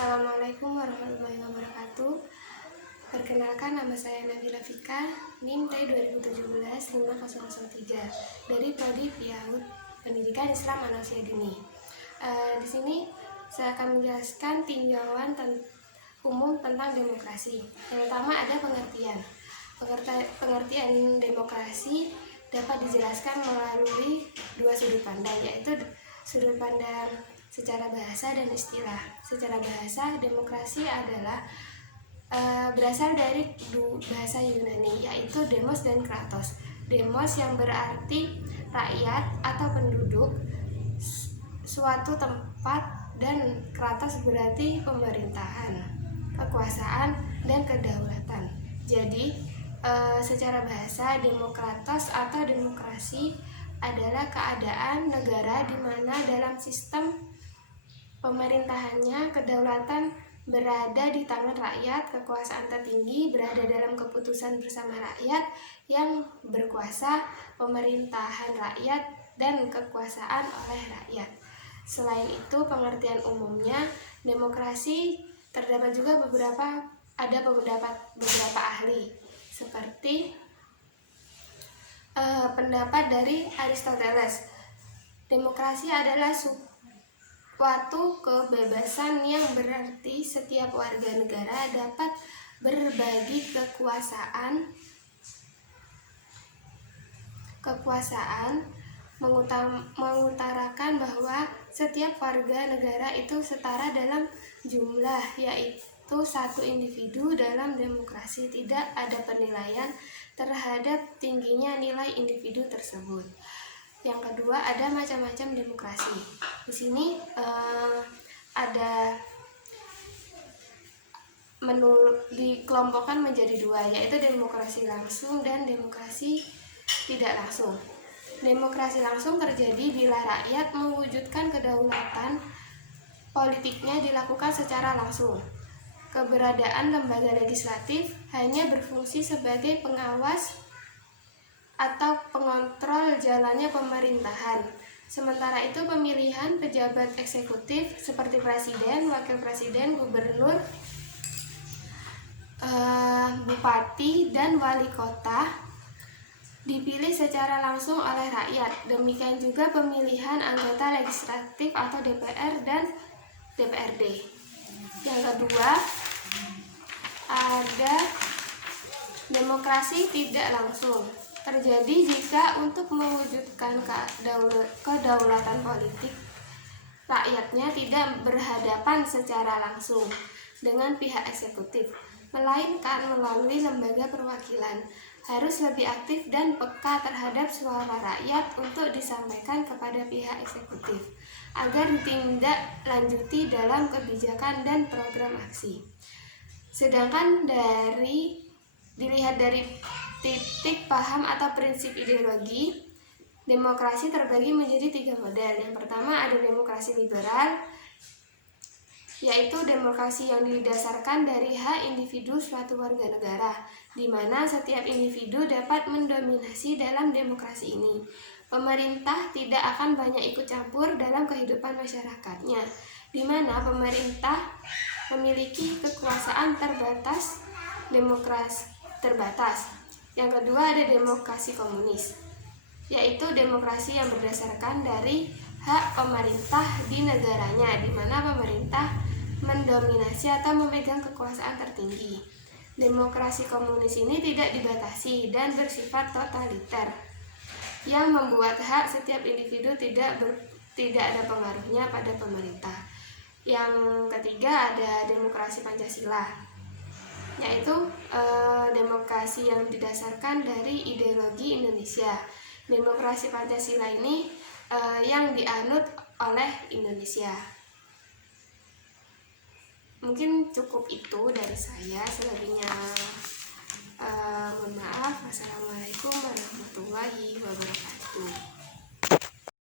Assalamualaikum warahmatullahi wabarakatuh. Perkenalkan, nama saya Nabila Fika, NIM T 2017-5003 dari Prodi PIAUD Pendidikan Islam Manusia Dini. Di sini saya akan menjelaskan tinjauan umum tentang demokrasi. Yang pertama ada pengertian. Pengertian demokrasi dapat dijelaskan melalui dua sudut pandang, yaitu sudut pandang secara bahasa dan istilah. Secara bahasa, demokrasi adalah berasal dari bahasa Yunani, yaitu demos dan kratos. Demos yang berarti rakyat atau penduduk suatu tempat, dan kratos berarti pemerintahan, kekuasaan, dan kedaulatan. Jadi secara bahasa, demokratos atau demokrasi adalah keadaan negara di mana dalam sistem pemerintahannya kedaulatan berada di tangan rakyat, kekuasaan tertinggi berada dalam keputusan bersama rakyat yang berkuasa, pemerintahan rakyat, dan kekuasaan oleh rakyat. Selain itu, pengertian umumnya demokrasi terdapat juga beberapa ahli, seperti pendapat dari Aristoteles. Demokrasi adalah suatu kebebasan yang berarti setiap warga negara dapat berbagi kekuasaan mengutarakan bahwa setiap warga negara itu setara dalam jumlah, yaitu satu individu. Dalam demokrasi tidak ada penilaian terhadap tingginya nilai individu tersebut. Yang kedua, ada macam-macam demokrasi. Di sini dikelompokkan menjadi dua, yaitu demokrasi langsung dan demokrasi tidak langsung. Demokrasi langsung terjadi bila rakyat mewujudkan kedaulatan politiknya dilakukan secara langsung. Keberadaan lembaga legislatif hanya berfungsi sebagai pengawas atau pengontrol jalannya pemerintahan. Sementara itu, pemilihan pejabat eksekutif seperti presiden, wakil presiden, gubernur, bupati, dan wali kota dipilih secara langsung oleh rakyat. Demikian juga pemilihan anggota legislatif atau DPR dan DPRD. Yang kedua, ada demokrasi tidak langsung. Terjadi jika untuk mewujudkan kedaulatan politik, rakyatnya tidak berhadapan secara langsung dengan pihak eksekutif, melainkan melalui lembaga perwakilan. Harus lebih aktif dan peka terhadap suara rakyat untuk disampaikan kepada pihak eksekutif agar ditindaklanjuti dalam kebijakan dan program aksi. Sedangkan dilihat dari titik paham atau prinsip ideologi, demokrasi terbagi menjadi 3 model. Yang pertama ada demokrasi liberal, yaitu demokrasi yang didasarkan dari hak individu suatu warga negara, di mana setiap individu dapat mendominasi dalam demokrasi ini. Pemerintah tidak akan banyak ikut campur dalam kehidupan masyarakatnya, di mana pemerintah memiliki kekuasaan terbatas. Yang kedua ada demokrasi komunis, yaitu demokrasi yang berdasarkan dari hak pemerintah di negaranya, di mana pemerintah mendominasi atau memegang kekuasaan tertinggi. Demokrasi komunis ini tidak dibatasi dan bersifat totaliter, yang membuat hak setiap individu tidak ada pengaruhnya pada pemerintah. Yang ketiga ada demokrasi Pancasila, yaitu demokrasi yang didasarkan dari ideologi Indonesia. Demokrasi Pancasila ini yang dianut oleh Indonesia. Mungkin cukup itu dari saya, selebihnya mohon maaf. Wassalamualaikum warahmatullahi wabarakatuh.